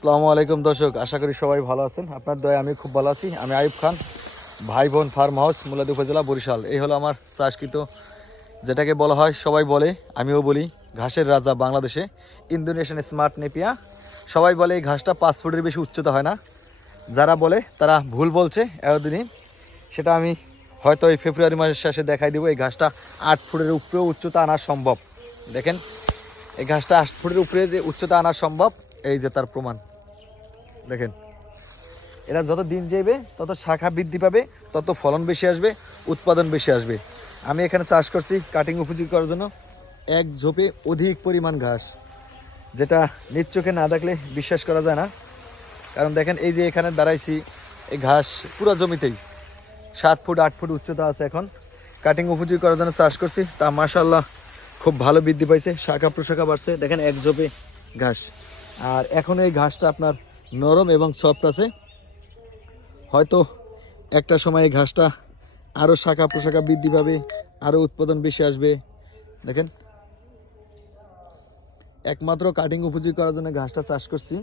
আসসালামু আলাইকুম দর্শক, আশা করি সবাই ভালো আছেন। আপনার দয়া আমি খুব ভালো আছি। আমি আইয়ুব খান, ভাই বোন ফার্ম হাউস, মুলাদি উপজেলা, বরিশাল। এই হলো আমার চাষকৃত, যেটাকে বলা হয়, সবাই বলে, আমিও বলি, ঘাসের রাজা বাংলাদেশে, ইন্দোনেশিয়ান স্মার্ট নেপিয়া। সবাই বলে এই ঘাসটা 5 ফুটের বেশি উচ্চতা হয় না। যারা বলে তারা ভুল বলছে এতদিনই। সেটা আমি হয়তো এই ফেব্রুয়ারি মাসের শেষে দেখাই দেবো। এই ঘাসটা 8 ফুটের উপরেও উচ্চতা আনা সম্ভব। দেখেন, এই ঘাসটা 8 ফুটের উপরে যে উচ্চতা আনা সম্ভব, এই যে তার প্রমাণ। দেখেন, এরা যত দিন যাইবে তত শাখা বৃদ্ধি পাবে, তত ফলন বেশি আসবে, উৎপাদন বেশি আসবে। আমি এখানে চাষ করছি কাটিং উপযোগী করার জন্য এক ঝোপে অধিক পরিমাণ ঘাস, যেটা নিজ চোখে না দেখলে বিশ্বাস করা যায় না। কারণ দেখেন, এই যে এখানে দাঁড়াইছি, এই ঘাস পুরো জমিতেই 7 ফুট 8 ফুট উচ্চতা আছে। এখন কাটিং উপযোগী করার জন্য চাষ করছি, তা মাশাআল্লাহ খুব ভালো বৃদ্ধি পাইছে, শাখা প্রশাখা বাড়ছে। দেখেন, এক ঝোপে ঘাস। আর এখন এই ঘাসটা আপনার নরম এবং সফট আছে। হয়তো একটা সময় এই ঘাসটা আরও শাখা প্রশাখা বৃদ্ধি পাবে, আরও উৎপাদন বেশি আসবে। দেখেন, একমাত্র কাটিং উপযোগী করার জন্য ঘাসটা চাষ করছি।